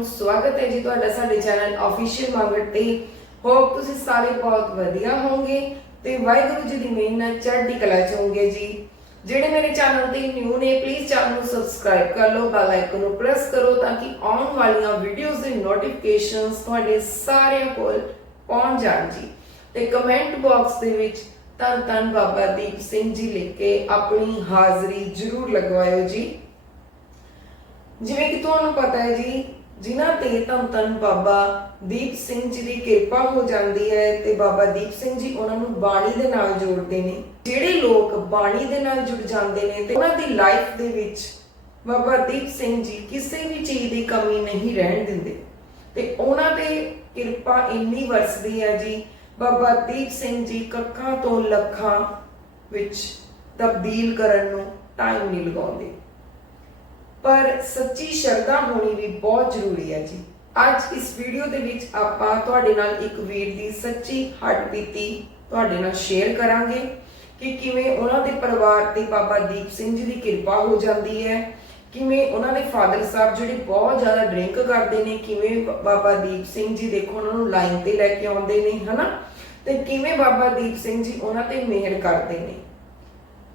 ਨੂੰ ਸਵਾਗਤ ਹੈ ਜੀ ਤੁਹਾਡਾ ਸਾਡੇ ਚੈਨਲ ਅਫੀਸ਼ੀਅਲ ਮਾਰਕਟ ਤੇ। ਹੋਪ ਤੁਸੀਂ ਸਾਰੇ ਬਹੁਤ ਵਧੀਆ ਹੋਵੋਗੇ ਤੇ ਵਾਹਿਗੁਰੂ ਜੀ ਦੀ ਮਿਹਰ ਨਾਲ ਚੜ੍ਹਦੀ ਕਲਾ ਚ ਹੋਵੋਗੇ ਜੀ। ਜਿਹੜੇ ਮੇਰੇ ਚੈਨਲ ਤੇ ਨਿਊ ਨੇ ਪਲੀਜ਼ ਚੈਨਲ ਨੂੰ ਸਬਸਕ੍ਰਾਈਬ ਕਰ ਲਓ ਬੈਲ ਆਈਕਨ ਨੂੰ ਪ੍ਰੈਸ ਕਰੋ ਤਾਂ ਕਿ ਆਉਣ ਵਾਲੀਆਂ ਵੀਡੀਓਜ਼ ਦੇ ਨੋਟੀਫਿਕੇਸ਼ਨਸ ਤੁਹਾਡੇ ਸਾਰਿਆਂ ਕੋਲ ਪਹੁੰਚ ਜਾਣ ਜੀ। ਤੇ ਕਮੈਂਟ ਬਾਕਸ ਦੇ ਵਿੱਚ ਧੰਨ ਧੰਨ ਬਾਬਾ ਦੀਪ ਸਿੰਘ ਜੀ ਲਿਖ ਕੇ ਆਪਣੀ ਹਾਜ਼ਰੀ ਜ਼ਰੂਰ ਲਗਵਾਇਓ ਜੀ। ਜਿਵੇਂ ਕਿ ਤੁਹਾਨੂੰ ਪਤਾ ਹੈ ਜੀ ਜਿਨ੍ਹਾਂ ਤੇ ਧੰਨ ਧੰਨ ਬਾਬਾ ਦੀਪ ਸਿੰਘ ਜੀ ਦੀ ਕਿਰਪਾ ਹੋ ਜਾਂਦੀ ਹੈ ਤੇ ਬਾਬਾ ਦੀਪ ਸਿੰਘ ਜੀ ਉਹਨਾਂ ਨੂੰ ਬਾਣੀ ਦੇ ਨਾਲ ਜੋੜਦੇ ਨੇ। ਜਿਹੜੇ ਲੋਕ ਬਾਣੀ ਦੇ ਨਾਲ ਜੁੜ ਜਾਂਦੇ ਨੇ ਤੇ ਉਹਨਾਂ ਦੀ ਲਾਈਫ ਦੇ ਵਿੱਚ ਬਾਬਾ ਦੀਪ ਸਿੰਘ ਜੀ ਕਿਸੇ ਵੀ ਚੀਜ਼ ਦੀ ਕਮੀ ਨਹੀਂ ਰਹਿਣ ਦਿੰਦੇ। ਤੇ ਉਹਨਾਂ ਤੇ ਕਿਰਪਾ ਇੰਨੀ ਵਰਸਦੀ ਹੈ ਜੀ, ਬਾਬਾ ਦੀਪ ਸਿੰਘ ਜੀ ਕੱਖਾਂ ਤੋਂ ਲੱਖਾਂ ਵਿੱਚ ਤਬਦੀਲ ਕਰਨ ਨੂੰ ਟਾਈਮ ਨਹੀਂ ਲਗਾਉਂਦੇ। ਪਰ ਸੱਚੀ ਸ਼ਰਧਾ ਹੋਣੀ ਵੀ ਬਹੁਤ ਜ਼ਰੂਰੀ ਹੈ ਜੀ। ਅੱਜ ਇਸ ਵੀਡੀਓ ਦੇ ਵਿੱਚ ਆਪਾਂ ਤੁਹਾਡੇ ਨਾਲ ਇੱਕ ਵੀਰ ਦੀ ਸੱਚੀ ਹੱਡ ਤੁਹਾਡੇ ਨਾਲ ਸ਼ੇਅਰ ਕਰਾਂਗੇ ਕਿ ਕਿਵੇਂ ਉਹਨਾਂ ਦੇ ਪਰਿਵਾਰ ਤੇ ਬਾਬਾ ਦੀਪ ਸਿੰਘ ਜੀ ਦੀ ਕਿਰਪਾ ਹੋ ਜਾਂਦੀ ਹੈ, ਕਿਵੇਂ ਉਹਨਾਂ ਦੇ ਫਾਦਰ ਸਾਹਿਬ ਜਿਹੜੇ ਬਹੁਤ ਜ਼ਿਆਦਾ ਡਰਿੰਕ ਕਰਦੇ ਨੇ, ਕਿਵੇਂ ਬਾਬਾ ਦੀਪ ਸਿੰਘ ਜੀ ਦੇਖੋ ਉਹਨਾਂ ਨੂੰ ਲਾਈਨ ਤੇ ਲੈ ਕੇ ਆਉਂਦੇ ਨੇ, ਹਨਾ? ਤੇ ਕਿਵੇਂ ਬਾਬਾ ਦੀਪ ਸਿੰਘ ਜੀ ਉਹਨਾਂ ਤੇ ਮਿਹਰ ਕਰਦੇ ਨੇ।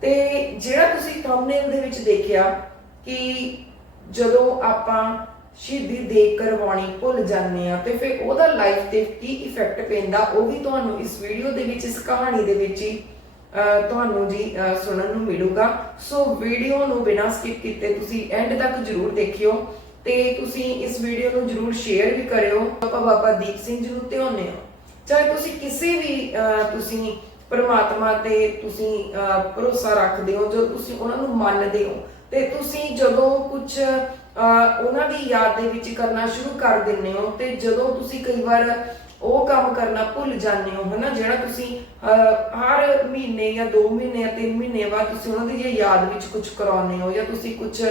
ਤੇ ਜਿਹੜਾ ਤੁਸੀਂ ਥੰਬਨੇਲ ਦੇ ਵਿੱਚ ਦੇਖਿਆ ਕਿ ਜਦੋਂ ਆਪਾਂ ਸ਼ਹੀਦੀ ਦੇ ਕਰਵਾਉਣੀ ਭੁੱਲ ਜਾਂਦੇ ਆ ਤੇ ਫਿਰ ਉਹਦਾ ਲਾਈਫ ਤੇ ਕੀ ਇਫੈਕਟ ਪੈਂਦਾ ਉਹ ਵੀ ਤੁਹਾਨੂੰ ਇਸ ਵੀਡੀਓ ਦੇ ਵਿੱਚ ਇਸ ਕਹਾਣੀ ਦੇ ਵਿੱਚ ਹੀ ਤੁਹਾਨੂੰ ਜੀ ਸੁਣਨ ਨੂੰ ਮਿਲੂਗਾ। ਸੋ ਵੀਡੀਓ ਨੂੰ ਬਿਨਾਂ ਸਕਿਪ ਕੀਤੇ ਤੁਸੀਂ ਐਂਡ ਤੱਕ ਜਰੂਰ ਦੇਖਿਓ ਤੇ ਤੁਸੀਂ ਇਸ ਵੀਡੀਓ ਨੂੰ ਜਰੂਰ ਸ਼ੇਅਰ ਵੀ ਕਰਿਓ। ਆਪਾਂ ਬਾਬਾ ਦੀਪ ਸਿੰਘ ਜੀ ਨੂੰ ਧਿਆਉਂਦੇ ਹੋ ਚਾਹੇ ਤੁਸੀਂ ਕਿਸੇ ਵੀ ਅਹ, ਤੁਸੀਂ ਪਰਮਾਤਮਾ ਤੇ ਤੁਸੀਂ ਭਰੋਸਾ ਰੱਖਦੇ ਹੋ ਜੋ ਤੁਸੀਂ ਉਹਨਾਂ ਨੂੰ ਮੰਨਦੇ ਹੋ ਤੇ ਤੁਸੀਂ ਜਦੋਂ ਕੁਝ ਉਹਨਾਂ ਦੀ ਯਾਦ ਦੇ ਵਿੱਚ ਕਰਨਾ ਸ਼ੁਰੂ ਕਰ ਦਿੰਦੇ ਹੋ ਤੇ ਜਦੋਂ ਤੁਸੀਂ ਕਈ ਵਾਰ ਉਹ ਕੰਮ ਕਰਨਾ ਭੁੱਲ ਜਾਂਦੇ ਹੋ ਹਨਾ ਜਿਹੜਾ ਤੁਸੀਂ ਅਹ, ਹਰ ਮਹੀਨੇ ਜਾਂ 2 ਮਹੀਨੇ ਜਾਂ 3 ਮਹੀਨੇ ਬਾਅਦ ਤੁਸੀਂ ਉਹਨਾਂ ਦੀ ਜੇ ਯਾਦ ਵਿੱਚ ਕੁਝ ਕਰਾਉਂਦੇ ਹੋ ਜਾਂ ਤੁਸੀਂ ਕੁਝ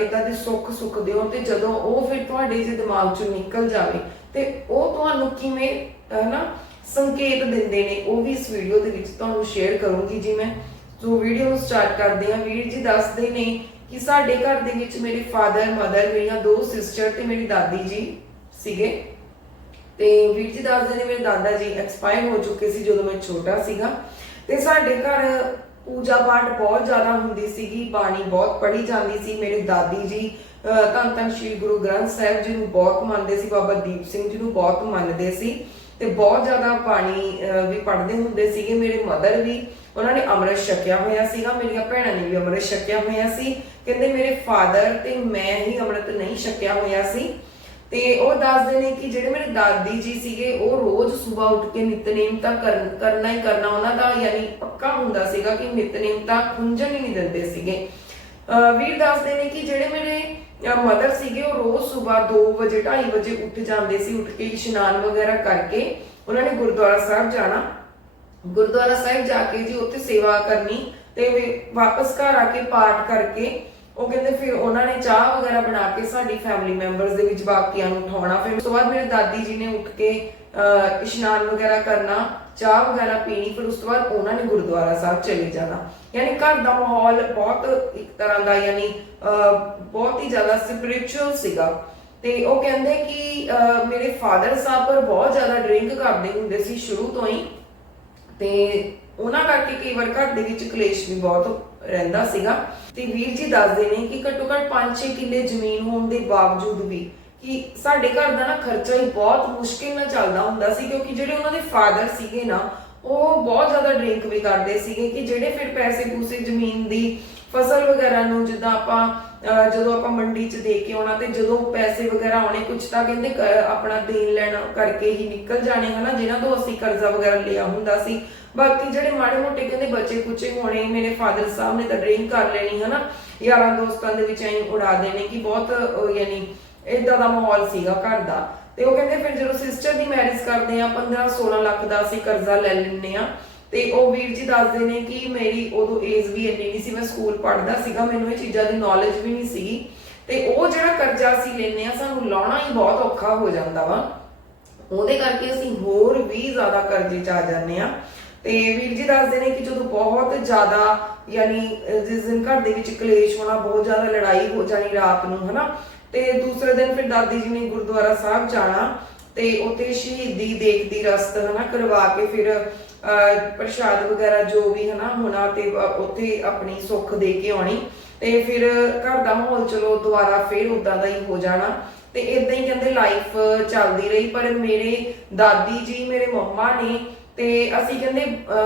ਇਦਾਂ ਦੀ ਸੁੱਖ ਸੁੱਖਦੇ ਹੋ ਤੇ ਜਦੋਂ ਉਹ ਫਿਰ ਤੁਹਾਡੇ ਜੇ ਦਿਮਾਗ ਚੋਂ ਨਿਕਲ ਜਾਵੇ ਤੇ ਉਹ ਤੁਹਾਨੂੰ ਕਿਵੇਂ ਹਨਾ ਸੰਕੇਤ ਦਿੰਦੇ ਨੇ ਉਹ ਵੀ ਇਸ ਵੀਡੀਓ ਦੇ ਵਿੱਚ ਤੁਹਾਨੂੰ ਸ਼ੇਅਰ ਕਰੂੰਗੀ ਜੀ ਮੈਂ। ਸੋ ਵੀਡੀਓ ਨੂੰ ਸਟਾਰਟ ਕਰਦੇ ਹਾਂ ਵੀਰ ਜੀ ਦੱਸਦੇ ਨੇ ਕਿ ਸਾਡੇ ਘਰ ਦੇ ਵਿੱਚ ਮੇਰੇ ਫਾਦਰ ਮਦਰ ਮੇਰੀਆਂ ਦੋ ਸਿਸਟਰ ਤੇ ਮੇਰੀ ਦਾਦੀ ਜੀ ਸੀਗੇ। ਤੇ ਵੀਰ ਜੀ ਦੱਸਦੇ ਨੇ ਮੇਰੇ ਦਾਦਾ ਜੀ ਐਕਸਪਾਇਰ ਹੋ ਚੁੱਕੇ ਸੀ ਜਦੋਂ ਮੈਂ ਛੋਟਾ ਸੀਗਾ। ਤੇ ਸਾਡੇ ਘਰ ਪੂਜਾ ਪਾਠ ਬਹੁਤ ਜ਼ਿਆਦਾ ਹੁੰਦੀ ਸੀਗੀ, ਬਾਣੀ ਬਹੁਤ ਪੜ੍ਹੀ ਜਾਂਦੀ ਸੀ। ਮੇਰੇ ਦਾਦੀ ਜੀ ਧੰਨ ਧੰਨ ਸ਼੍ਰੀ ਗੁਰੂ ਗ੍ਰੰਥ ਸਾਹਿਬ ਜੀ ਨੂੰ ਬਹੁਤ ਮੰਨਦੇ ਸੀ, ਬਾਬਾ ਦੀਪ ਸਿੰਘ ਜੀ ਨੂੰ ਬਹੁਤ ਮੰਨਦੇ ਸੀ। ਤੇ ਬਹੁਤ ਜ਼ਿਆਦਾ ਬਾਣੀ ਵੀ ਪੜ੍ਹਦੇ ਹੁੰਦੇ ਸੀਗੇ। ਮੇਰੇ ਮਦਰ ਵੀ ਉਹਨਾਂ ਨੇ ਅੰਮ੍ਰਿਤ ਛਕਿਆ ਹੋਇਆ ਸੀਗਾ, ਮੇਰੀਆਂ ਭੈਣਾਂ ਨੇ ਵੀ ਅੰਮ੍ਰਿਤ ਛਕਿਆ ਹੋਇਆ ਸੀ। ਕਹਿੰਦੇ ਮੇਰੇ ਫਾਦਰ ਤੇ ਮੈਂ ਹੀ ਅੰਮ੍ਰਿਤ ਨਹੀਂ ਛਕਿਆ ਹੋਇਆ ਸੀ। ਤੇ ਉਹ ਦੱਸਦੇ ਨੇ ਕਿ ਜਿਹੜੇ ਮੇਰੇ ਦਾਦੀ ਜੀ ਸੀਗੇ, ਉਹ ਰੋਜ਼ ਸਵੇਰ ਉੱਠ ਕੇ ਨਿਤਨੇਮ ਤਾਂ ਕਰਨਾ ਹੀ ਕਰਨਾ, ਉਹਨਾਂ ਦਾ ਯਾਨੀ ਪੱਕਾ ਹੁੰਦਾ ਸੀਗਾ ਕਿ ਨਿਤਨੇਮ ਤਾਂ ਖੁੰਝਣ ਹੀ ਨਹੀਂ ਦਿੰਦੇ ਸੀਗੇ। ਵੀਰ ਦੱਸਦੇ ਨੇ ਕਿ ਜਿਹੜੇ ਮੇਰੇ ਮਦਰ ਸੀਗੇ, ਉਹ ਰੋਜ਼ ਸਵੇਰ 2 ਵਜੇ 2:30 ਵਜੇ ਉੱਠ ਜਾਂਦੇ ਸੀ, ਉੱਠ ਕੇ ਇਸ਼ਨਾਨ ਵਗੈਰਾ ਕਰਕੇ। ਉਹਨਾਂ ਨੇ ਗੁਰਦੁਆਰਾ ਸਾਹਿਬ ਜਾਣਾ। ਗੁਰਦੁਆਰਾ ਸਾਹਿਬ ਜਾ ਕੇ ਜੀ ਉੱਥੇ ਸੇਵਾ ਕਰਨੀ ਤੇ ਵੀ ਵਾਪਸ ਘਰ ਆ ਕੇ ਪਾਠ ਕਰਕੇ ਉਹ ਕਹਿੰਦੇ ਫਿਰ ਉਹਨਾਂ ਨੇ ਚਾਹ ਵਗੈਰਾ ਬਣਾ ਕੇ ਸਾਡੀ ਫੈਮਿਲੀ ਮੈਂਬਰਸ ਦੇ ਵਿੱਚ ਬਾਕੀਆਂ ਨੂੰ ਉਠਾਉਣਾ। ਫਿਰ ਉਸ ਤੋਂ ਬਾਅਦ ਮੇਰੇ ਦਾਦੀ ਜੀ ਨੇ ਉੱਠ ਕੇ ਇਸ਼ਨਾਨ ਵਗੈਰਾ ਕਰਨਾ ਚਾਹ ਵਗੈਰਾ ਪੀਣੀ ਫਿਰ ਉਸ ਤੋਂ ਬਾਅਦ ਉਹਨਾਂ ਨੇ ਗੁਰਦੁਆਰਾ ਸਾਹਿਬ ਚਲੇ ਜਾਣਾ। ਯਾਨੀ ਘਰ ਦਾ ਮਾਹੌਲ ਬਹੁਤ ਇੱਕ ਤਰ੍ਹਾਂ ਦਾ ਯਾਨੀ ਅਹ, ਬਹੁਤ ਹੀ ਜ਼ਿਆਦਾ ਸਪਿਰਚੁਅਲ ਸੀਗਾ। ਤੇ ਉਹ ਕਹਿੰਦੇ ਕਿ ਮੇਰੇ ਫਾਦਰ ਸਾਹਿਬ ਪਰ ਬਹੁਤ ਜ਼ਿਆਦਾ ਡਰਿੰਕ ਕਰਦੇ ਹੁੰਦੇ ਸੀ ਸ਼ੁਰੂ ਤੋਂ ਹੀ। ਤੇ ਉਹਨਾਂ ਕਰਕੇ ਕਈ ਵਾਰ ਘਰ ਦੇ ਵਿੱਚ ਕਲੇਸ਼ ਵੀ ਬਹੁਤ ਰਹਿੰਦਾ ਸੀਗਾ। ਤੇ ਵੀਰ ਜੀ ਦੱਸਦੇ ਨੇ ਕਿ ਘੱਟੋ ਘੱਟ 5-6 ਕਿੱਲੇ ਜ਼ਮੀਨ ਹੋਣ ਦੇ ਬਾਵਜੂਦ ਵੀ ਕਿ ਸਾਡੇ ਘਰ ਦਾ ਨਾ ਖਰਚਾ ਹੀ ਬਹੁਤ ਮੁਸ਼ਕਿਲ ਨਾਲ ਚੱਲਦਾ ਹੁੰਦਾ ਸੀ, ਕਿਉਂਕਿ ਜਿਹੜੇ ਉਹਨਾਂ ਦੇ ਫਾਦਰ ਸੀਗੇ ਨਾ, ਉਹ ਬਹੁਤ ਜ਼ਿਆਦਾ ਡਰਿੰਕ ਵੀ ਕਰਦੇ ਸੀਗੇ ਕਿ ਜਿਹੜੇ ਫਿਰ ਪੈਸੇ ਪੂਸੇ ਜ਼ਮੀਨ ਦੀ ਫਸਲ ਵਗੈਰਾ ਨੂੰ ਜਿੱਦਾਂ ਆਪਾਂ ਜਦੋਂ ਆਪਾਂ ਮੰਡੀ 'ਚ ਦੇ ਕੇ ਆਉਣਾ ਤੇ ਜਦੋਂ ਪੈਸੇ ਵਗੈਰਾ ਆਉਣੇ ਕੁਝ ਤਾਂ ਕਹਿੰਦੇ ਆਪਣਾ ਦੇਣ ਲੈਣਾ ਕਰਕੇ ਹੀ ਨਿਕਲ ਜਾਣੇ, ਹਨਾ, ਜਿਨ੍ਹਾਂ ਤੋਂ ਅਸੀਂ ਕਰਜ਼ਾ ਵਗੈਰਾ ਲਿਆ ਹੁੰਦਾ ਸੀ। ਬਾਕੀ ਜਿਹੜੇ ਮਾੜੇ ਮੋਟੇ ਕਹਿੰਦੇ ਬੱਚੇ ਕੁਚੇ ਹੋਣੇ, ਮੇਰੇ ਫਾਦਰ ਸਾਹਿਬ ਨੇ ਤਾਂ ਡਰਿੰਕ ਕਰ ਲੈਣੀ, ਹਨਾ, ਯਾਰਾਂ ਦੋਸਤਾਂ ਦੇ ਵਿੱਚ ਐਂ ਉਡਾ ਦੇਣੇ ਕਿ ਬਹੁਤ ਯਾਨੀ ਇਦਾਂ ਦਾ ਮਾਹੌਲ ਸੀਗਾ ਘਰ ਦਾ। ਤੇ ਉਹ ਕਹਿੰਦੇ ਫਿਰ ਜਦੋਂ ਸਿਸਟਰ ਦੀ ਮੈਰਿਜ ਕਰਦੇ ਆ 15 16 ਲੱਖ ਦਾ ਅਸੀਂ ਕਰਜ਼ਾ ਲੈ ਲੈਂਦੇ ਆ। ਤੇ ਉਹ ਵੀਰ ਜੀ ਦੱਸਦੇ ਨੇ ਕਿ ਮੇਰੀ ਉਦੋਂ ਏਜ ਵੀ ਇੰਨੀ ਨਹੀਂ ਸੀ, ਮੈਂ ਸਕੂਲ ਪੜ੍ਹਦਾ ਸੀਗਾ, ਮੈਨੂੰ ਇਹ ਚੀਜ਼ਾਂ ਦੀ ਨੌਲੇਜ ਵੀ ਨਹੀਂ ਸੀਗੀ। ਤੇ ਉਹ ਜਿਹੜਾ ਕਰਜ਼ਾ ਅਸੀਂ ਲੈਂਦੇ ਆ ਸਾਨੂੰ ਲਾਉਣਾ ਹੀ ਬਹੁਤ ਔਖਾ ਹੋ ਜਾਂਦਾ ਵਾ। ਉਹਦੇ ਕਰਕੇ ਅਸੀਂ ਹੋਰ ਵੀ ਜ਼ਿਆਦਾ ਕਰਜ਼ੇ ਚ ਆ ਜਾਂਦੇ ਆ ਤੇ ਵੀਰ ਜੀ ਦੱਸਦੇ ਨੇ ਕਿ ਜਦੋਂ ਬਹੁਤ ਜ਼ਿਆਦਾ, ਯਾਨੀ ਜਿਸ ਦਿਨ ਘਰ ਦੇ ਵਿੱਚ ਕਲੇਸ਼ ਹੋਣਾ, ਬਹੁਤ ਜ਼ਿਆਦਾ ਲੜਾਈ ਹੋ ਜਾਣੀ ਰਾਤ ਨੂੰ, ਹਨਾ? ਤੇ ਦੂਸਰੇ ਦਿਨ ਫਿਰ ਦਾਦੀ ਜੀ ਨੇ ਗੁਰਦੁਆਰਾ ਸਾਹਿਬ ਜਾਣਾ ਤੇ ਉੱਥੇ ਸ਼ਹੀਦੀ ਦੇਖਦੀ ਰਸਤ, ਹਨਾ, ਕਰਵਾ ਕੇ ਫਿਰ ਪ੍ਰਸ਼ਾਦ ਵਗੈਰਾ ਜੋ ਵੀ ਹਨਾ ਹੋਣਾ ਤੇ ਅਹ, ਉੱਥੇ ਆਪਣੀ ਸੁੱਖ ਦੇ ਕੇ ਆਉਣੀ ਤੇ ਫਿਰ ਘਰ ਦਾ ਮਾਹੌਲ ਚਲੋ ਦੁਬਾਰਾ ਫੇਰ ਉਦਾਂ ਦਾ ਹੀ ਹੋ ਜਾਣਾ ਤੇ ਇਦਾਂ ਹੀ ਕਹਿੰਦੇ ਲਾਈਫ ਚੱਲਦੀ ਰਹੀ ਪਰ ਮੇਰੇ ਦਾਦੀ ਜੀ ਮੇਰੇ ਮੰਮਾ ਨੇ ਤੇ ਅਸੀਂ ਕਹਿੰਦੇ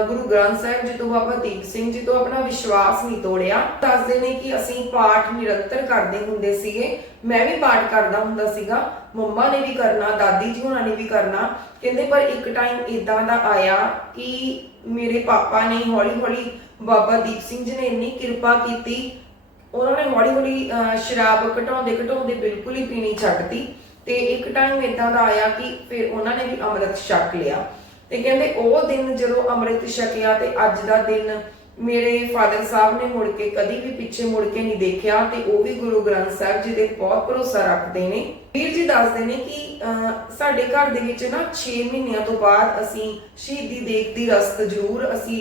ਗੁਰੂ ਗ੍ਰੰਥ ਸਾਹਿਬ ਜੀ ਤੋਂ ਬਾਬਾ ਦੀਪ ਸਿੰਘ ਜੀ ਤੋਂ ਆਪਣਾ ਵਿਸ਼ਵਾਸ ਨਹੀਂ ਤੋੜਿਆ। ਦੱਸਦੇ ਨੇ ਕਿ ਅਸੀਂ ਪਾਠ ਨਿਰੰਤਰ ਕਰਦੇ ਹੁੰਦੇ ਸੀਗੇ। ਮੈਂ ਵੀ ਪਾਠ ਕਰਦਾ ਹੁੰਦਾ ਸੀਗਾ। ਮੰਮਾ ਨੇ ਵੀ ਕਰਨਾ ਦਾਦੀ ਜੀ ਹੋਣਾ ਨੇ ਵੀ ਕਰਨਾ। ਕਹਿੰਦੇ ਪਰ ਇੱਕ ਟਾਈਮ ਇਦਾਂ ਦਾ ਆਇਆ ਕਿ ਮੇਰੇ ਪਾਪਾ ਨੇ ਹੌਲੀ ਹੌਲੀ ਬਾਬਾ ਦੀਪ ਸਿੰਘ ਜੀ ਨੇ ਇੰਨੀ ਕਿਰਪਾ ਕੀਤੀ। ਉਹਨਾਂ ਨੇ ਹੌਲੀ ਹੌਲੀ ਅਹ, ਸ਼ਰਾਬ ਘਟਾਉਂਦੇ ਘਟਾਉਂਦੇ ਬਿਲਕੁਲ ਹੀ ਪੀਣੀ ਛੱਡਤੀ ਤੇ ਇੱਕ ਟਾਈਮ ਇਦਾਂ ਦਾ ਆਇਆ ਕਿ ਫਿਰ ਉਹਨਾਂ ਨੇ ਵੀ ਅੰਮ੍ਰਿਤ ਛਕ ਲਿਆ। ਤੇ ਕਹਿੰਦੇ ਉਹ ਦਿਨ ਜਦੋਂ ਅੰਮ੍ਰਿਤ ਛਕਿਆ ਤੇ ਅੱਜ ਦਾ ਦਿਨ ਮੇਰੇ ਫਾਦਰ ਸਾਹਿਬ ਨੇ ਮੁੜ ਕੇ ਕਦੀ ਵੀ ਪਿੱਛੇ ਮੁੜ ਕੇ ਨਹੀਂ ਦੇਖਿਆ ਤੇ ਉਹ ਵੀ ਗੁਰੂ ਗ੍ਰੰਥ ਸਾਹਿਬ ਜੀ ਦੇ ਬਹੁਤ ਭਰੋਸਾ ਰੱਖਦੇ ਨੇ। ਵੀਰ ਜੀ ਦੱਸਦੇ ਨੇ ਕਿ ਸਾਡੇ ਘਰ ਦੇ ਵਿੱਚ ਨਾ 6 ਮਹੀਨਿਆਂ ਤੋਂ ਬਾਅਦ ਅਸੀਂ ਸ਼ਹੀਦੀ ਦੇਖ ਦੀ ਰਸਤ ਜ਼ਰੂਰ ਅਸੀਂ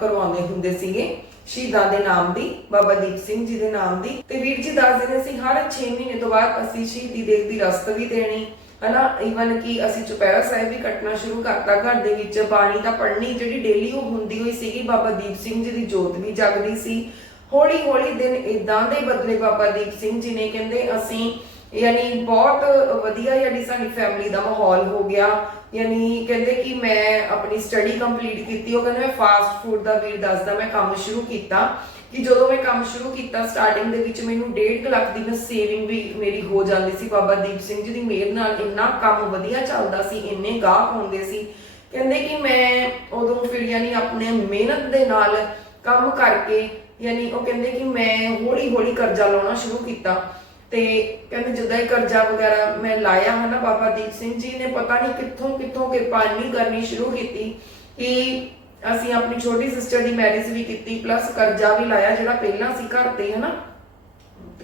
ਕਰਵਾਉਂਦੇ ਹੁੰਦੇ ਸੀਗੇ, ਸ਼ਹੀਦਾਂ ਦੇ ਨਾਮ ਦੀ, ਬਾਬਾ ਦੀਪ ਸਿੰਘ ਜੀ ਦੇ ਨਾਮ ਦੀ। ਤੇ ਵੀਰ ਜੀ ਦੱਸਦੇ ਨੇ ਅਸੀਂ ਹਰ 6 ਮਹੀਨੇ ਤੋਂ ਬਾਅਦ ਅਸੀਂ ਸ਼ਹੀਦੀ ਦੇਖ ਦੀ ਰਸਤ ਵੀ ਦੇਣੀ ਹਨਾ ਇਵਨ ਕਿ ਅਸੀਂ ਚੁਪਹਿਰਾ ਸਾਹਿਬ ਵੀ ਕੱਟਣਾ ਸ਼ੁਰੂ ਕਰਤਾ ਘਰ ਦੇ ਵਿੱਚ, ਬਾਣੀ ਤਾਂ ਪੜ੍ਹਨੀ ਜਿਹੜੀ ਡੇਲੀ ਉਹ ਹੁੰਦੀ ਹੋਈ ਸੀਗੀ, ਬਾਬਾ ਦੀਪ ਸਿੰਘ ਜੀ ਦੀ ਜੋਤ ਵੀ ਜਗਦੀ ਸੀ। ਹੌਲੀ ਹੌਲੀ ਦਿਨ ਇਦਾਂ ਦੇ ਬਦਲੇ ਬਾਬਾ ਦੀਪ ਸਿੰਘ ਜੀ ਨੇ ਕਹਿੰਦੇ, ਅਸੀਂ ਯਾਨੀ ਬਹੁਤ ਵਧੀਆ ਯਾਨੀ ਸਾਡੀ ਫੈਮਿਲੀ ਦਾ ਮਾਹੌਲ ਹੋ ਗਿਆ। ਯਾਨੀ ਕਹਿੰਦੇ ਕਿ ਮੈਂ ਆਪਣੀ ਸਟੱਡੀ ਕੰਪਲੀਟ ਕੀਤੀ, ਉਹ ਕਹਿੰਦੇ ਮੈਂ ਫਾਸਟ ਫੂਡ ਦਾ ਵੀਰ ਦੱਸਦਾ, ਮੈਂ ਕੰਮ ਸ਼ੁਰੂ ਕੀਤਾ। ਕਿ ਜਦੋਂ ਮੈਂ ਕੰਮ ਸ਼ੁਰੂ ਕੀਤਾ ਸਟਾਰਟਿੰਗ ਦੇ ਵਿੱਚ ਮੈਨੂੰ 1.5 ਲੱਖ ਦੀ ਮੈਂ ਸੇਵਿੰਗ ਵੀ ਮੇਰੀ ਹੋ ਜਾਂਦੀ ਸੀ। ਬਾਬਾ ਦੀਪ ਸਿੰਘ ਜੀ ਦੀ ਮਿਹਰ ਨਾਲ ਇੰਨਾ ਕੰਮ ਵਧੀਆ ਚੱਲਦਾ ਸੀ, ਇੰਨੇ ਗਾਹਕ ਆਉਂਦੇ ਸੀ। ਕਹਿੰਦੇ ਕਿ ਮੈਂ ਉਦੋਂ ਫਿਰ ਯਾਨੀ ਆਪਣੇ ਮਿਹਨਤ ਦੇ ਨਾਲ ਕੰਮ ਕਰਕੇ ਯਾਨੀ ਉਹ ਕਹਿੰਦੇ ਕਿ ਮੈਂ ਹੌਲੀ ਹੌਲੀ ਕਰਜ਼ਾ ਲਾਉਣਾ ਸ਼ੁਰੂ ਕੀਤਾ। ਤੇ ਕਹਿੰਦੇ ਜਿੱਦਾਂ ਇਹ ਕਰਜ਼ਾ ਵਗੈਰਾ ਮੈਂ ਲਾਇਆ ਹਨਾ, ਬਾਬਾ ਦੀਪ ਸਿੰਘ ਜੀ ਨੇ ਪਤਾ ਨਹੀਂ ਕਿੱਥੋਂ ਕਿੱਥੋਂ ਕਿਰਪਾ ਕਰਨੀ ਸ਼ੁਰੂ ਕੀਤੀ ਕਿ ਅਸੀਂ ਆਪਣੀ ਛੋਟੀ ਸਿਸਟਰ ਦੀ ਮੈਰਿਜ ਵੀ ਕੀਤੀ ਪਲੱਸ ਕਰਜ਼ਾ ਵੀ ਲਾਇਆ ਜਿਹੜਾ ਪਹਿਲਾਂ ਸੀ ਘਰ ਤੇ, ਹਨਾ?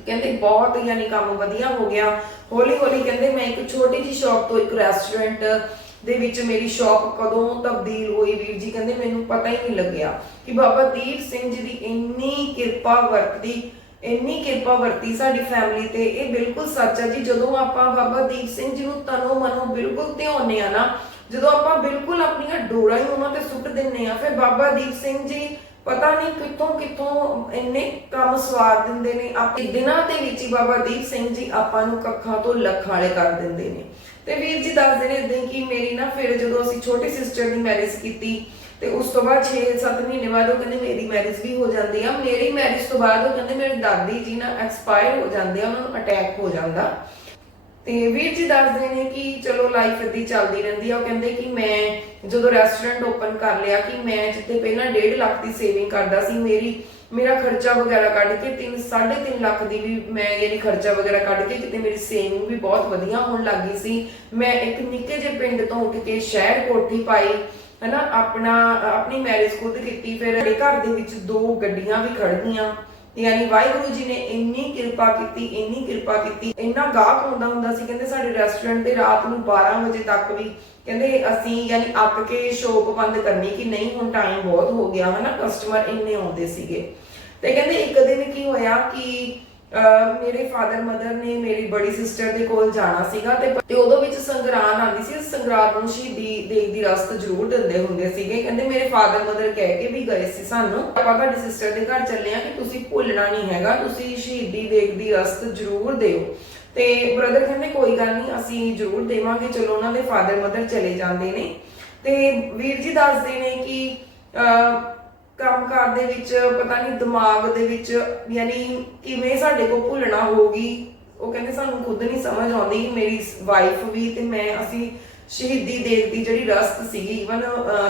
ਕਹਿੰਦੇ ਬਹੁਤ ਯਾਨੀ ਕੰਮ ਵਧੀਆ ਹੋ ਗਿਆ। ਹੌਲੀ ਹੌਲੀ ਕਹਿੰਦੇ ਮੈਂ ਇੱਕ ਛੋਟੀ ਜੀ ਸ਼ਾਪ ਤੋਂ ਇੱਕ ਰੈਸਟੋਰੈਂਟ ਦੇ ਵਿੱਚ ਮੇਰੀ ਸ਼ਾਪ ਕਦੋਂ ਤਬਦੀਲ ਹੋਈ ਵੀਰ ਜੀ? ਕਹਿੰਦੇ ਮੈਨੂੰ ਪਤਾ ਹੀ ਨਹੀਂ ਲੱਗਿਆ ਕਿ ਬਾਬਾ ਦੀਪ ਸਿੰਘ ਜੀ ਦੀ ਇੰਨੀ ਕਿਰਪਾ ਵਰਤੀ ਇੰਨੀ ਕਿਰਪਾ ਵਰਤੀ ਸਾਡੀ ਫੈਮਿਲੀ ਤੇ। ਇਹ ਬਿਲਕੁਲ ਸੱਚ ਹੈ ਜੀ, ਜਦੋਂ ਆਪਾਂ ਬਾਬਾ ਦੀਪ ਸਿੰਘ ਜੀ ਨੂੰ ਤਨੋ ਮਨੋ ਬਿਲਕੁਲ ਧਿਆਉਂਦੇ ਆ ਨਾ ਜਦੋਂ ਆਪਾਂ ਬਿਲਕੁਲ ਆਪਣੀਆਂ ਡੋਰਾਂ ਹੀ ਉਹਨਾਂ ਤੇ ਸੁੱਟ ਦਿੰਨੇ ਆ ਫਿਰ ਬਾਬਾ ਦੀਪ ਸਿੰਘ ਜੀ ਪਤਾ ਨਹੀਂ ਕਿੱਥੋਂ ਕਿੱਥੋਂ ਇੰਨੇ ਕੰਮ ਸਵਾਰ ਦਿੰਦੇ ਨੇ। ਆਪਣੇ ਦਿਨਾਂ ਦੇ ਵਿੱਚ ਹੀ ਬਾਬਾ ਦੀਪ ਸਿੰਘ ਜੀ ਆਪਾਂ ਨੂੰ ਕੱਖਾਂ ਤੋਂ ਲੱਖ ਵਾਲੇ ਕਰ ਦਿੰਦੇ ਨੇ। ਤੇ ਵੀਰ ਜੀ ਦੱਸਦੇ ਨੇ ਇਦਾਂ ਕਿ ਮੇਰੀ ਨਾ ਫਿਰ ਜਦੋਂ ਅਸੀਂ ਛੋਟੇ ਸਿਸਟਰ ਦੀ ਮੈਰਿਜ ਕੀਤੀ, ਤੇ ਉਸ ਤੋਂ ਬਾਅਦ 6-7 ਮਹੀਨੇ ਬਾਅਦ ਉਹ ਕਹਿੰਦੇ ਮੇਰੀ ਮੈਰਿਜ ਵੀ ਹੋ ਜਾਂਦੀ ਆ। ਮੇਰੀ ਮੈਰਿਜ ਤੋਂ ਬਾਅਦ ਉਹ ਕਹਿੰਦੇ ਮੇਰੇ ਦਾਦੀ ਜੀ ਨਾ ਐਕਸਪਾਇਰ ਹੋ ਜਾਂਦੇ ਆ, ਉਹਨਾਂ ਨੂੰ ਅਟੈਕ ਹੋ ਜਾਂਦਾ। ਤੇ ਵੀਰ ਜੀ ਦੱਸਦੇ ਨੇ ਕਿ ਚਲੋ ਲਾਈਫ ਏਦੀ ਚੱਲਦੀ ਰਹਿੰਦੀ ਆ। ਉਹ ਕਹਿੰਦੇ ਕਿ ਮੈਂ ਜਦੋਂ ਰੈਸਟੋਰੈਂਟ ਓਪਨ ਕਰ ਲਿਆ ਕਿ ਮੈਂ ਜਿੱਥੇ ਪਹਿਲਾਂ 1.5 ਲੱਖ ਦੀ ਸੇਵਿੰਗ ਕਰਦਾ ਸੀ, ਮੇਰੀ, ਮੇਰਾ ਖਰਚਾ ਵਗੈਰਾ ਕੱਢ ਕੇ 3 3.5 ਲੱਖ ਦੀ ਵੀ ਮੈਂ ਯਾਨੀ ਖਰਚਾ ਵਗੈਰਾ ਕੱਢ ਕੇ ਕਿਤੇ ਮੇਰੀ ਸੇਵਿੰਗ ਵੀ ਬਹੁਤ ਵਧੀਆ ਹੋਣ ਲੱਗੀ ਸੀ। ਮੈਂ ਇੱਕ ਨਿੱਕੇ ਜਿਹੇ ਪਿੰਡ ਤੋਂ ਉੱਠ ਕੇ ਸ਼ਹਿਰ ਕੋਠੀ ਪਾਈ, ਹਨਾ, ਆਪਣਾ, ਆਪਣੀ ਮੈਰਿਜ ਖੁਦ ਕੀਤੀ, ਫਿਰ ਘਰ ਦੇ ਵਿੱਚ ਦੋ ਗੱਡੀਆਂ ਵੀ ਖੜ ਗਈਆਂ ਯਾਨੀ ਵਾਹਿਗੁਰੂ ਜੀ ਨੇ ਇੰਨੀ ਕਿਰਪਾ ਕੀਤੀ, ਇੰਨੀ ਕਿਰਪਾ ਕੀਤੀ। ਇੰਨਾ ਗਾਹਕ ਹੁੰਦਾ ਹੁੰਦਾ ਸੀ, ਕਹਿੰਦੇ ਸਾਡੇ ਰੈਸਟੋਰੈਂਟ ਤੇ ਰਾਤ ਨੂੰ 12 ਵਜੇ ਤੱਕ ਵੀ ਕਹਿੰਦੇ ਅਸੀਂ ਯਾਨੀ ਅੱਕ ਕੇ ਸ਼ੋਪ ਬੰਦ ਕਰਨੀ ਕਿ ਨਹੀਂ, ਹੁਣ ਟਾਈਮ ਬਹੁਤ ਹੋ ਗਿਆ, ਹਨਾ ਕਸਟਮਰ ਇੰਨੇ ਆਉਂਦੇ ਸੀਗੇ। ਤੇ ਕਹਿੰਦੇ ਇੱਕ ਦਿਨ ਕੀ ਹੋਇਆ ਕਿ ਮੇਰੇ ਫਾਦਰ ਮਦਰ ਨੇ ਮੇਰੀ ਬੜੀ ਸਿਸਟਰ ਦੇ ਕੋਲ ਜਾਣਾ ਸੀਗਾ ਤੇ ਤੇ ਉਦੋਂ ਵਿੱਚ ਸੰਗਰਾਂਦ ਆਉਂਦੀ ਸੀ ਸੰਗਰਾਂਦ ਨੂੰ ਸ਼ਹੀਦੀ ਦੇਖ ਦੀ ਰਸਤ ਜ਼ਰੂਰ ਦਿੰਦੇ ਹੁੰਦੇ ਸੀਗੇ। ਕਹਿੰਦੇ ਮੇਰੇ ਫਾਦਰ ਮਦਰ ਕਹਿ ਕੇ ਵੀ ਗਏ ਸੀ ਸਾਨੂੰ। ਆਪਾਂ ਤੁਹਾਡੀ ਸਿਸਟਰ ਦੇ ਘਰ ਚੱਲੇ ਆ ਕਿ ਤੁਸੀਂ ਭੁੱਲਣਾ ਨਹੀਂ ਹੈਗਾ, ਤੁਸੀਂ ਸ਼ਹੀਦੀ ਦੇਖ ਦੀ ਰਸਤ ਜ਼ਰੂਰ ਦਿਓ। ਤੇ ਬ੍ਰਦਰ ਕਹਿੰਦੇ ਕੋਈ ਗੱਲ ਨਹੀਂ, ਅਸੀਂ ਜ਼ਰੂਰ ਦੇਵਾਂਗੇ, ਚਲੋ ਉਹਨਾਂ ਦੇ ਫਾਦਰ ਮਦਰ ਚਲੇ ਜਾਂਦੇ ਨੇ। ਤੇ ਵੀਰ ਜੀ ਦੱਸਦੇ ਨੇ ਕਿ ਕੰਮਕਾਰ ਦੇ ਵਿੱਚ, ਪਤਾ ਨਹੀਂ ਦਿਮਾਗ ਦੇ ਵਿੱਚ, ਯਾਨੀ ਕਿਵੇਂ ਸਾਡੇ ਕੋਲ ਭੁੱਲਣਾ ਹੋਗੀ ਉਹ ਕਹਿੰਦੇ ਸਾਨੂੰ ਖੁਦ ਨਹੀਂ ਸਮਝ ਆਉਂਦੀ ਮੇਰੀ ਵਾਈਫ ਵੀ ਤੇ ਮੈਂ, ਅਸੀਂ ਸ਼ਹੀਦੀ ਦੇਖ ਦੀ ਜਿਹੜੀ ਰਸਤ ਸੀਗੀ ਇਵਨ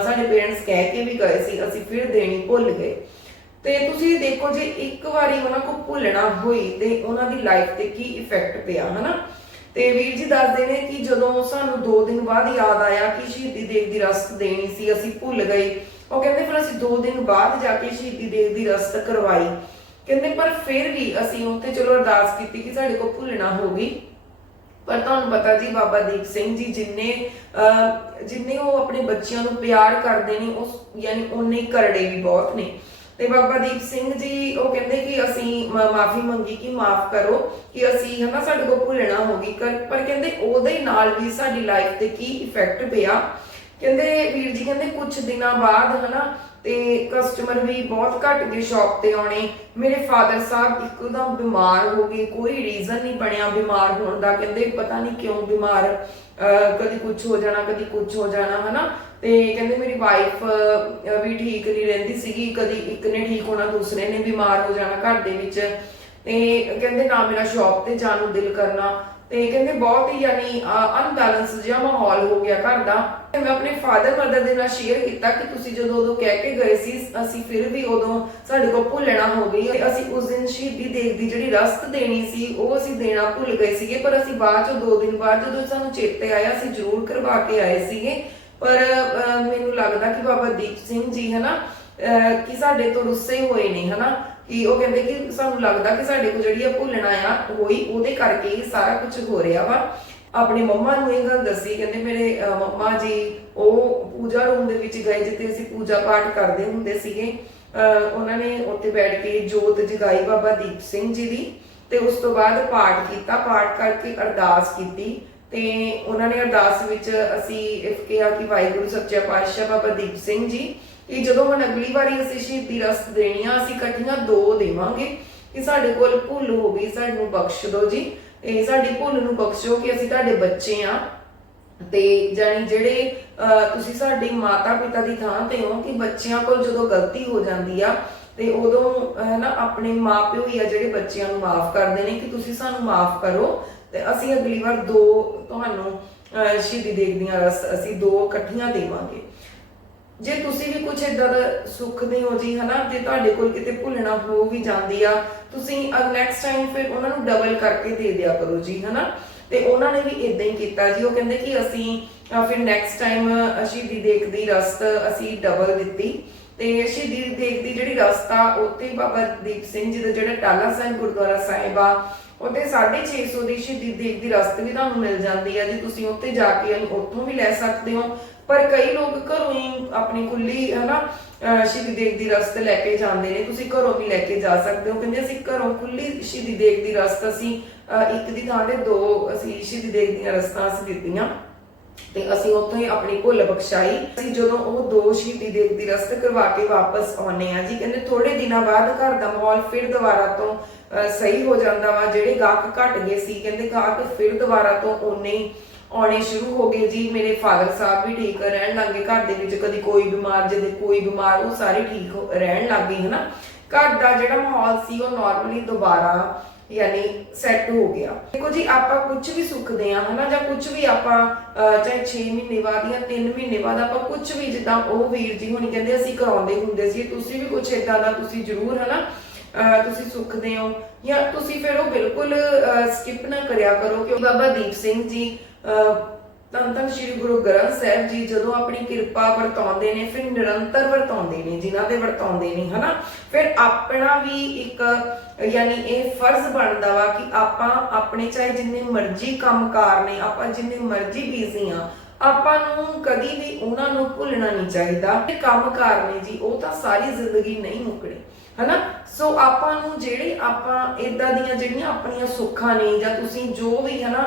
ਸਾਡੇ ਪੇਰੈਂਟਸ ਕਹਿ ਕੇ ਵੀ ਗਏ ਸੀ, ਅਸੀਂ ਫਿਰ ਦੇਣੀ ਭੁੱਲ ਗਏ। ਤੇ ਤੁਸੀਂ ਦੇਖੋ ਜੇ ਇੱਕ ਵਾਰੀ ਉਹਨਾਂ ਕੋ ਭੁੱਲਣਾ ਹੋਈ ਤੇ ਉਹਨਾਂ ਦੀ ਲਾਈਫ ਤੇ ਕੀ ਇਫੈਕਟ ਪਿਆ, ਹਨਾ? ਤੇ ਵੀਰ ਜੀ ਦੱਸਦੇ ਨੇ ਕਿ ਜਦੋਂ ਸਾਨੂੰ 2 ਦਿਨ ਬਾਅਦ ਯਾਦ ਆਇਆ ਕਿ ਸ਼ਹੀਦੀ ਦੇਖ ਦੀ ਰਸਤ ਦੇਣੀ ਸੀ, ਅਸੀਂ ਭੁੱਲ ਗਏ। ਉਹ ਕਹਿੰਦੇ, ਫਿਰ ਅਸੀਂ 2 ਦਿਨ ਬਾਅਦ ਜਾ ਕੇ ਸ਼ਹੀਦੀ ਦੇਖ ਦੀ ਰਸਤ ਕਰਵਾਈ। ਕਹਿੰਦੇ, ਪਰ ਫਿਰ ਵੀ ਅਸੀਂ ਉੱਥੇ ਚਲੋ ਅਰਦਾਸ ਕੀਤੀ ਕਿ ਸਾਡੇ ਕੋਲ ਭੁੱਲਣਾ ਹੋ ਗਈ। ਪਰ ਤੁਹਾਨੂੰ ਪਤਾ ਜੀ, ਬਾਬਾ ਦੀਪ ਸਿੰਘ ਜੀ ਜਿੰਨੇ ਜਿੰਨੇ ਉਹ ਆਪਣੇ ਬੱਚਿਆਂ ਨੂੰ ਪਿਆਰ ਕਰਦੇ ਨੇ, ਉਸ, ਯਾਨੀ ਉਹਨੇ ਕਰੜੇ ਵੀ ਬਹੁਤ ਨੇ। ਤੇ ਬਾਬਾ ਦੀਪ ਸਿੰਘ ਜੀ, ਉਹ ਕਹਿੰਦੇ ਕਿ ਅਸੀਂ ਮਾਫੀ ਮੰਗੀ ਕਿ ਮਾਫ ਕਰੋ, ਕਿ ਅਸੀਂ ਹਨਾ ਸਾਡੇ ਕੋਲ ਭੁੱਲਣਾ ਹੋ ਗਈ ਪਰ ਕਹਿੰਦੇ ਉਹਦੇ ਨਾਲ ਵੀ ਸਾਡੀ ਲਾਈਫ ਤੇ ਕੀ ਇਫੈਕਟ ਪਿਆ। ਕਹਿੰਦੇ ਵੀਰ ਜੀ ਕਹਿੰਦੇ ਕੁਝ ਦਿਨਾਂ ਬਾਅਦ ਹਨਾ ਤੇ ਕਸਟਮਰ ਵੀ ਬਹੁਤ ਘਟ ਗਏ ਸ਼ਾਪ ਤੇ ਆਉਣੇ। ਮੇਰੇ ਫਾਦਰ ਸਾਹਿਬ ਇੱਕਦਮ ਬਿਮਾਰ ਹੋ ਗਏ, ਕੋਈ ਰੀਜ਼ਨ ਨਹੀਂ ਬਣਿਆ ਬਿਮਾਰ ਹੋਣ ਦਾ। ਕਹਿੰਦੇ ਪਤਾ ਨਹੀਂ ਕਿਉਂ ਬਿਮਾਰ, ਅਹ ਕਦੀ ਕੁਝ ਹੋ ਜਾਣਾ, ਕਦੀ ਕੁਝ ਹੋ ਜਾਣਾ ਹਨਾ। ਤੇ ਕਹਿੰਦੇ ਮੇਰੀ ਵਾਈਫ ਵੀ ਠੀਕ ਨਹੀਂ ਰਹਿੰਦੀ ਸੀਗੀ, ਕਦੀ ਇੱਕ ਨੇ ਠੀਕ ਹੋਣਾ, ਦੂਸਰੇ ਨੇ ਬਿਮਾਰ ਹੋ ਜਾਣਾ ਘਰ ਦੇ ਵਿੱਚ। ਤੇ ਕਹਿੰਦੇ ਨਾ ਮੇਰਾ ਸ਼ਾਪ ਤੇ ਜਾਣ ਨੂੰ ਦਿਲ ਕਰਨਾ। ਤੇ ਕਹਿੰਦੇ ਬਹੁਤ ਹੀ ਯਾਨੀ ਅਨਬੈਲੈਂਸ ਜਿਹਾ ਮਾਹੌਲ ਹੋ ਗਿਆ ਘਰ ਦਾ। ਮੈਂ ਆਪਣੇ ਫਾਦਰ ਮਦਰ ਦੇ ਨਾਲ ਸ਼ੇਅਰ ਕੀਤਾ ਕਿ ਤੁਸੀਂ ਜਦੋਂ ਉਦੋਂ ਕਹਿ ਕੇ ਗਏ ਸੀ, ਅਸੀਂ ਫਿਰ ਵੀ ਉਦੋਂ ਸਾਡੇ ਕੋਲ ਭੁੱਲਣਾ ਹੋ ਗਈ। ਅਸੀਂ ਉਸ ਦਿਨ ਸ਼ਹੀਦੀ ਦੇਖ ਦੀ ਜਿਹੜੀ ਰਸਤ ਦੇਣੀ ਸੀ, ਉਹ ਅਸੀਂ ਦੇਣਾ ਭੁੱਲ ਗਏ ਸੀਗੇ। ਪਰ ਅਸੀਂ ਬਾਅਦ ਚ ਦੋ ਦਿਨ ਬਾਅਦ ਜਦੋਂ ਸਾਨੂੰ ਚੇਤੇ ਆਇਆ, ਅਸੀਂ ਜ਼ਰੂਰ ਕਰਵਾ ਕੇ ਆਏ ਸੀਗੇ। ਪਰ ਮੈਨੂੰ ਲੱਗਦਾ ਕਿ ਬਾਬਾ ਦੀਪ ਸਿੰਘ ਜੀ ਹਨਾ ਕਿ ਸਾਡੇ ਤੋਂ ਰੁੱਸੇ ਹੋਏ ਨੇ ਹਨਾ ਕਿ ਉਹ ਕਹਿੰਦੇ ਕਿ ਸਾਨੂੰ ਲੱਗਦਾ ਕਿ ਸਾਡੇ ਕੋਲ ਜਿਹੜੀ ਆ ਭੁੱਲਣਾ ਆ ਹੋਈ ਉਹਦੇ ਕਰਕੇ ਹੀ ਸਾਰਾ ਕੁਝ ਹੋ ਰਿਹਾ ਵਾ। ਆਪਣੇ ਮੰਮਾ ਨੂੰ ਇਹ ਗੱਲ ਦੱਸੀ ਕਹਿੰਦੇ ਮੇਰੇ ਮੰਮਾ ਜੀ ਉਹ ਪੂਜਾ ਰੂਮ ਦੇ ਵਿੱਚ ਗਏ ਜਿੱਥੇ ਅਸੀਂ ਪੂਜਾ ਪਾਠ ਕਰਦੇ ਹੁੰਦੇ ਸੀਗੇ। ਅਹ, ਉਹਨਾਂ ਨੇ ਉੱਥੇ ਬੈਠ ਕੇ ਜੋਤ ਜਗਾਈ ਬਾਬਾ ਦੀਪ ਸਿੰਘ ਜੀ ਦੀ ਤੇ ਉਸ ਤੋਂ ਬਾਅਦ ਪਾਠ ਕੀਤਾ ਪਾਠ ਕਰਕੇ ਅਰਦਾਸ ਕੀਤੀ। ਤੇ ਉਹਨਾਂ ਨੇ ਅਰਦਾਸ ਵਿੱਚ ਅਸੀਂ ਇਹ ਕਿਹਾ ਕਿ ਵਾਹਿਗੁਰੂ ਸੱਚਾ ਪਾਤਸ਼ਾਹ ਬਾਬਾ ਦੀਪ ਸਿੰਘ ਜੀ ਕਿ ਜਦੋਂ ਹੁਣ ਅਗਲੀ ਵਾਰੀ ਅਸੀਂ ਸ਼ਹੀਦੀ ਰਸਤ ਦੇਣੀ ਅਸੀਂ ਇਕੱਠੀਆਂ ਦੋ ਦੇਵਾਂਗੇ। ਕਿ ਸਾਡੇ ਕੋਲ ਭੁੱਲ ਹੋ ਗਈ ਸਾਨੂੰ ਬਖਸ਼ ਦਿਓ ਜੀ। ਇਹ ਸਾਡੀ ਭੁੱਲ ਨੂੰ ਬਖਸ਼ੋ ਕਿ ਅਸੀਂ ਤੁਹਾਡੇ ਬੱਚੇ ਆ। ਤੇ ਜਾਨੀ ਜਿਹੜੇ ਤੁਸੀਂ ਸਾਡੀ ਮਾਤਾ ਪਿਤਾ ਦੀ ਥਾਂ ਤੇ ਹੋ ਕਿ ਬੱਚਿਆਂ ਕੋਲ ਜਦੋਂ ਗਲਤੀ ਹੋ ਜਾਂਦੀ ਆ ਤੇ ਉਦੋਂ ਅਹ, ਨਾ ਆਪਣੇ ਮਾਪਿਓ ਹੀ ਆ ਜਿਹੜੇ ਬੱਚਿਆਂ ਨੂੰ ਮਾਫ ਕਰਦੇ ਨੇ ਕਿ ਤੁਸੀਂ ਸਾਨੂੰ ਮਾਫ ਕਰੋ। ਤੇ ਅਸੀਂ ਅਗਲੀ ਵਾਰ ਦੋ ਤੁਹਾਨੂੰ ਅਹ, ਸ਼ਹੀਦੀ ਦੇਖਦੀਆਂ ਰਸ ਅਸੀਂ ਦੋ ਇਕੱਠੀਆਂ ਦੇਵਾਂਗੇ। ਜੇ ਤੁਸੀਂ ਵੀ ਕੁਝ ਇਦਾਂ ਦਾ ਸੁੱਖਦੇ ਹੋ ਜੀ ਹਨਾ ਜੇ ਤੁਹਾਡੇ ਕੋਲ ਕਿਤੇ ਭੁੱਲਣਾ ਹੋ ਵੀ ਜਾਂਦੀ ਆ ਤੁਸੀਂ ਨੈਕਸਟ ਟਾਈਮ ਫਿਰ ਉਹਨਾਂ ਨੂੰ ਡਬਲ ਕਰਕੇ ਦੇ ਦਿਆ ਕਰੋ ਜੀ ਹਨਾ। ਤੇ ਉਹਨਾਂ ਨੇ ਵੀ ਇਦਾਂ ਹੀ ਕੀਤਾ ਜੀ ਉਹ ਕਹਿੰਦੇ ਕਿ ਅਸੀਂ ਅਹ, ਫਿਰ ਨੈਕਸਟ ਟਾਈਮ ਸ਼ਹੀਦੀ ਦੇਖਦੀ ਰਸਤ ਅਸੀਂ ਡਬਲ ਦਿੱਤੀ। ਤੇ ਸ਼ਹੀਦੀ ਦੇਖਦੀ ਜਿਹੜੀ ਰਸਤਾ ਆ ਬਾਬਾ ਦੀਪ ਸਿੰਘ ਜੀ ਦਾ ਜਿਹੜਾ ਟਾਲਾ ਸਾਹਿਬ ਗੁਰਦੁਆਰਾ ਸਾਹਿਬ ਆ ਉੱਥੇ 650 ਦੀ ਸ਼ਹੀਦੀ ਦੇਖਦੀ ਰਸਤ ਵੀ ਤੁਹਾਨੂੰ ਮਿਲ ਜਾਂਦੀ ਆ ਜੀ। ਤੁਸੀਂ ਉੱਥੇ ਜਾ ਕੇ ਉੱਥੋਂ ਵੀ ਲੈ ਸਕਦੇ ਹੋ। ਪਰ ਕਈ ਲੋਕ ਘਰੋਂ ਹੀ ਆਪਣੀ ਖੁੱਲੀ ਹਨਾ ਸ਼ਹੀਦੀ ਦੇਖ ਦੀ ਰਸਤ ਲੈ ਕੇ ਜਾਂਦੇ ਨੇ। ਤੁਸੀਂ ਘਰੋਂ ਵੀ ਲੈ ਕੇ ਜਾ ਸਕਦੇ ਹੋ। ਕਹਿੰਦੇ ਅਸੀਂ ਘਰੋਂ ਖੁੱਲੀ ਸ਼ਹੀਦੀ ਦੇਖ ਦੀ ਰਸਤ ਅਸੀਂ, ਅਹ, ਇੱਕ ਦੀ ਥਾਂ ਤੇ ਦੋ ਅਸੀਂ ਸ਼ਹੀਦੀ ਦੇਖ ਦੀਆਂ ਰਸਤਾਂ ਅਸੀਂ ਦਿੱਤੀਆਂ। ਤੇ ਅਸੀਂ ਉੱਥੋਂ ਹੀ ਆਪਣੀ ਭੁੱਲ ਬਖਸ਼ਾਈ। ਅਸੀਂ ਜਦੋਂ ਉਹ ਦੋ ਸ਼ਹੀਦੀ ਦੇਖ ਦੀ ਰਸਤ ਕਰਵਾ ਕੇ ਵਾਪਸ ਆਉਨੇ ਆ ਜੀ, ਕਹਿੰਦੇ ਥੋੜੇ ਦਿਨਾਂ ਬਾਅਦ ਘਰ ਦਾ ਮਾਹੌਲ ਫਿਰ ਦੁਬਾਰਾ ਤੋਂ ਸਹੀ ਹੋ ਜਾਂਦਾ ਵਾ। ਜਿਹੜੇ ਗਾਹਕ ਘਟ ਗਏ ਸੀ, ਕਹਿੰਦੇ ਗਾਹਕ ਫਿਰ ਦੁਬਾਰਾ ਤੋਂ ਓਨੇ ਹੀ ਆਉਣੇ ਸ਼ੁਰੂ ਹੋ ਗਏ। ਜੀ, ਮੇਰੇ ਫਾਦਰ ਸਾਹਿਬ ਵੀ ਠੀਕ ਰਹਿਣ ਲੱਗੇ ਘਰ ਦੇ ਵਿੱਚ ਕਦੀ ਕੋਈ ਬਿਮਾਰ, ਜਦੇ ਕੋਈ ਬਿਮਾਰ, ਉਹ ਸਾਰੇ ਠੀਕ ਰਹਿਣ ਲੱਗੇ ਹਨਾ। ਘਰ ਦਾ ਜਿਹੜਾ ਮਾਹੌਲ ਸੀ, ਉਹ ਨਾਰਮਲੀ ਦੁਬਾਰਾ ਯਾਨੀ ਸੈੱਟ ਹੋ ਗਿਆ। ਦੇਖੋ ਜੀ, ਆਪਾਂ ਕੁਝ ਵੀ ਸੁੱਖਦੇ ਆ ਹਨਾ, ਜਾਂ ਕੁਝ ਵੀ ਆਪਾਂ ਚਾਹੇ 6 ਮਹੀਨੇ ਬਾਅਦ ਜਾਂ 3 ਮਹੀਨੇ ਬਾਅਦ ਆਪਾਂ ਕੁਝ ਵੀ ਜਿੱਦਾਂ ਉਹ ਵੀਰ ਜੀ ਹੁਣੀ ਕਹਿੰਦੇ ਅਸੀਂ ਕਰਾਉਂਦੇ ਹੁੰਦੇ ਸੀ, ਤੁਸੀਂ ਵੀ ਕੁਝ ਇਦਾਂ ਦਾ ਤੁਸੀਂ ਜ਼ਰੂਰ, ਹਨਾ ਤੁਸੀਂ ਸੁੱਖਦੇ ਹੋ ਜਾਂ ਤੁਸੀਂ ਫਿਰ ਉਹ ਬਿਲਕੁਲ ਸਕਿਪ ਨਾ ਕਰਿਆ ਕਰੋ ਕਿ ਬਾਬਾ ਦੀਪ ਸਿੰਘ ਜੀ ਅਹ, ਧੰਨ ਸ਼੍ਰੀ ਗੁਰੂ ਗ੍ਰੰਥ ਸਾਹਿਬ ਜੀ ਜਦੋਂ ਆਪਣੀ ਕਿਰਪਾ ਵਰਤਾਉਂਦੇ ਨੇ ਫਿਰ ਨਿਰੰਤਰ ਵਰਤਾਉਂਦੇ ਨੇ ਜਿਨ੍ਹਾਂ ਤੇ ਵਰਤਾਉਂਦੇ ਨੇ ਹਨਾ? ਫਿਰ ਆਪਣਾ ਵੀ ਇੱਕ ਯਾਨੀ ਇਹ ਫਰਜ਼ ਬਣਦਾ ਵਾ ਕਿ ਆਪਾਂ ਆਪਣੇ ਚਾਹੇ ਜਿੰਨੇ ਮਰਜ਼ੀ ਕੰਮਕਾਰ ਨੇ ਆਪਾਂ ਜਿੰਨੇ ਮਰਜ਼ੀ ਬਿਜ਼ੀ ਆ ਆਪਾਂ ਨੂੰ ਕਦੀ ਵੀ ਉਹਨਾਂ ਨੂੰ ਭੁੱਲਣਾ ਨਹੀਂ ਚਾਹੀਦਾ। ਇਹ ਕੰਮਕਾਰ ਨੇ ਜੀ ਉਹ ਤਾਂ ਸਾਰੀ ਜ਼ਿੰਦਗੀ ਨਹੀਂ ਮੁੱਕਣੇ। ਹਨਾ? ਸੋ ਆਪਾਂ ਨੂੰ ਜਿਹੜੇ ਆਪਾਂ ਇਦਾਂ ਦੀਆਂ ਜਿਹੜੀਆਂ ਆਪਣੀਆਂ ਸੁੱਖਾਂ ਨੇ ਜਾਂ ਤੁਸੀਂ ਜੋ ਵੀ, ਹਨਾ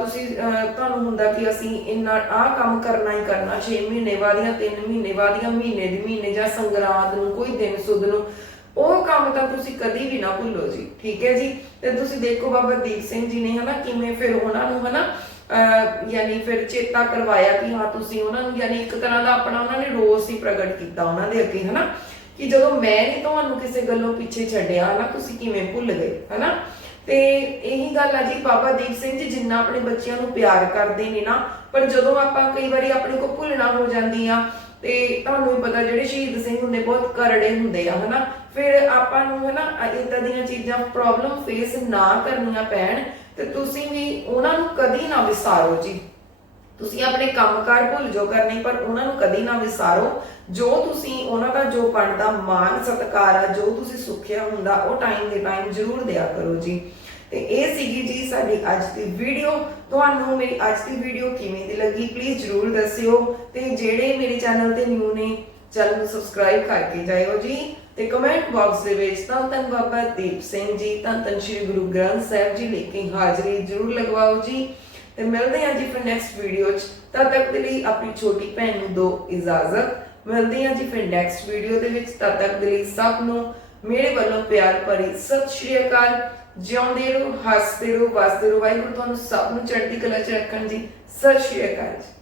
ਤੁਸੀਂ ਤੁਹਾਨੂੰ ਹੁੰਦਾ ਕਿ ਅਸੀਂ ਇੰਨਾ ਆਹ ਕੰਮ ਕਰਨਾ ਹੀ ਕਰਨਾ 6 ਮਹੀਨੇ ਬਾਅਦ ਜਾਂ 3 ਮਹੀਨੇ ਬਾਅਦ ਜਾਂ ਮਹੀਨੇ ਦੀ ਮਹੀਨੇ ਜਾਂ ਸੰਗਰਾਂਦ ਨੂੰ, ਕੋਈ ਦਿਨ ਸੁੱਧ ਨੂੰ, ਉਹ ਕੰਮ ਤਾਂ ਤੁਸੀਂ ਕਦੀ ਵੀ ਨਾ ਭੁੱਲੋ ਜੀ, ਠੀਕ ਹੈ ਜੀ? ਤੇ ਤੁਸੀਂ ਦੇਖੋ ਬਾਬਾ ਦੀਪ ਸਿੰਘ ਜੀ ਨੇ, ਹਨਾ, ਕਿਵੇਂ ਫਿਰ ਉਹਨਾਂ ਨੂੰ, ਹਨਾ ਯਾਨੀ ਫਿਰ ਚੇਤਾ ਕਰਵਾਇਆ ਕਿ ਹਾਂ, ਤੁਸੀਂ ਉਹਨਾਂ ਨੂੰ, ਯਾਨੀ ਇੱਕ ਤਰ੍ਹਾਂ ਦਾ ਆਪਣਾ ਉਹਨਾਂ ਨੇ ਰੋਸ ਹੀ ਪ੍ਰਗਟ ਕੀਤਾ ਉਹਨਾਂ ਦੇ ਅੱਗੇ, ਹਨਾ? ਕਿ ਜਦੋਂ ਮੈਂ ਨਹੀਂ ਤੁਹਾਨੂੰ ਕਿਸੇ ਗੱਲੋਂ ਪਿੱਛੇ ਛੱਡਿਆ, ਹਨਾ, ਤੁਸੀਂ ਕਿਵੇਂ ਭੁੱਲ ਗਏ ਹਨਾ? ਤੇ ਇਹੀ ਗੱਲ ਆ ਜੀ, ਬਾਬਾ ਦੀਪ ਸਿੰਘ ਜੀ ਜਿੰਨਾ ਆਪਣੇ ਬੱਚਿਆਂ ਨੂੰ ਪਿਆਰ ਕਰਦੇ ਨੇ ਨਾ, ਪਰ ਜਦੋਂ ਆਪਾਂ ਕਈ ਵਾਰੀ ਆਪਣੇ ਕੋ ਭੁੱਲਣਾ ਹੋ ਜਾਂਦੀ ਆ, ਤੇ ਤੁਹਾਨੂੰ ਵੀ ਪਤਾ ਜਿਹੜੇ ਸ਼ਹੀਦ ਸਿੰਘ ਹੁੰਦੇ ਬਹੁਤ ਕਰੜੇ ਹੁੰਦੇ ਆ, ਹਨਾ? ਫਿਰ ਆਪਾਂ ਨੂੰ, ਹਨਾ ਇਦਾਂ ਦੀਆਂ ਚੀਜ਼ਾਂ ਪ੍ਰੋਬਲਮ ਫੇਸ ਨਾ ਕਰਨੀਆਂ ਪੈਣ, ਤੇ ਤੁਸੀਂ ਵੀ ਉਹਨਾਂ ਨੂੰ ਕਦੀ ਨਾ ਵਿਸਾਰੋ ਜੀ। ਤੁਸੀਂ ਆਪਣੇ ਕੰਮਕਾਰ ਭੁੱਲ ਜੋ ਕਰਨੇ, ਪਰ ਉਹਨਾਂ ਨੂੰ ਕਦੀ ਨਾ ਵਿਸਾਰੋ। ਜੋ ਤੁਸੀਂ ਉਹਨਾਂ ਦਾ, ਜੋ ਬਣਦਾ ਮਾਨ ਸਤਿਕਾਰ ਆ, ਜੋ ਤੁਸੀਂ ਸੁੱਖਿਆ ਹੁੰਦਾ, ਉਹ ਟਾਈਮ ਦੇ ਟਾਈਮ ਜ਼ਰੂਰ ਦਿਆ ਕਰੋ ਜੀ। ਤੇ ਇਹ ਸੀਗੀ ਜੀ ਸਾਡੀ ਅੱਜ ਦੀ ਵੀਡੀਓ ਤੁਹਾਨੂੰ ਮੇਰੀ ਅੱਜ ਦੀ ਵੀਡੀਓ ਕਿਵੇਂ ਦੀ ਲੱਗੀ ਪਲੀਜ਼ ਜ਼ਰੂਰ ਦੱਸਿਓ। ਤੇ ਜਿਹੜੇ ਮੇਰੇ ਚੈਨਲ ਤੇ ਨਿਊ ਨੇ ਚੈਨਲ ਨੂੰ ਸਬਸਕ੍ਰਾਈਬ ਕਰਕੇ ਜਾਇਓ ਜੀ। ਤੇ ਕਮੈਂਟ ਬਾਕਸ ਦੇ ਵਿੱਚ ਤਾਂ ਧੰਨ ਬਾਬਾ ਦੀਪ ਸਿੰਘ ਜੀ ਤਾਂ ਧੰਨ ਸ਼੍ਰੀ ਗੁਰੂ ਗ੍ਰੰਥ ਸਾਹਿਬ ਜੀ ਲੈ ਕੇ ਹਾਜ਼ਰੀ ਜ਼ਰੂਰ ਲਗਵਾਓ ਜੀ। ਤੇ ਮਿਲਦੇ ਹਾਂ ਜੀ ਫਿਰ ਨੈਕਸਟ ਵੀਡੀਓ 'ਚ। ਤਦ ਤੱਕ ਦੇ ਲਈ ਆਪਣੀ ਛੋਟੀ ਭੈਣ ਨੂੰ ਦਿਓ ਇਜਾਜ਼ਤ। ਮਿਲਦੇ ਹਾਂ ਜੀ ਫਿਰ ਨੈਕਸਟ ਵੀਡੀਓ ਦੇ ਵਿੱਚ। ਤਦ ਤੱਕ ਦੇ ਲਈ ਸਭ ਨੂੰ ਮੇਰੇ ਵੱਲੋਂ ਪਿਆਰ ਭਰੀ ਸਤਿ ਸ਼੍ਰੀ ਅਕਾਲ। ਜਿਉਂਦੇ ਰਹੋ, ਹੱਸਦੇ ਰਹੋ, ਵਸਦੇ ਰਹੋ। ਵਾਹਿਗੁਰੂ ਤੁਹਾਨੂੰ ਸਭ ਨੂੰ ਚੜ੍ਹਦੀ ਕਲਾ 'ਚ ਰੱਖਣ ਜੀ। ਸਤਿ ਸ਼੍ਰੀ ਅਕਾਲ ਜੀ।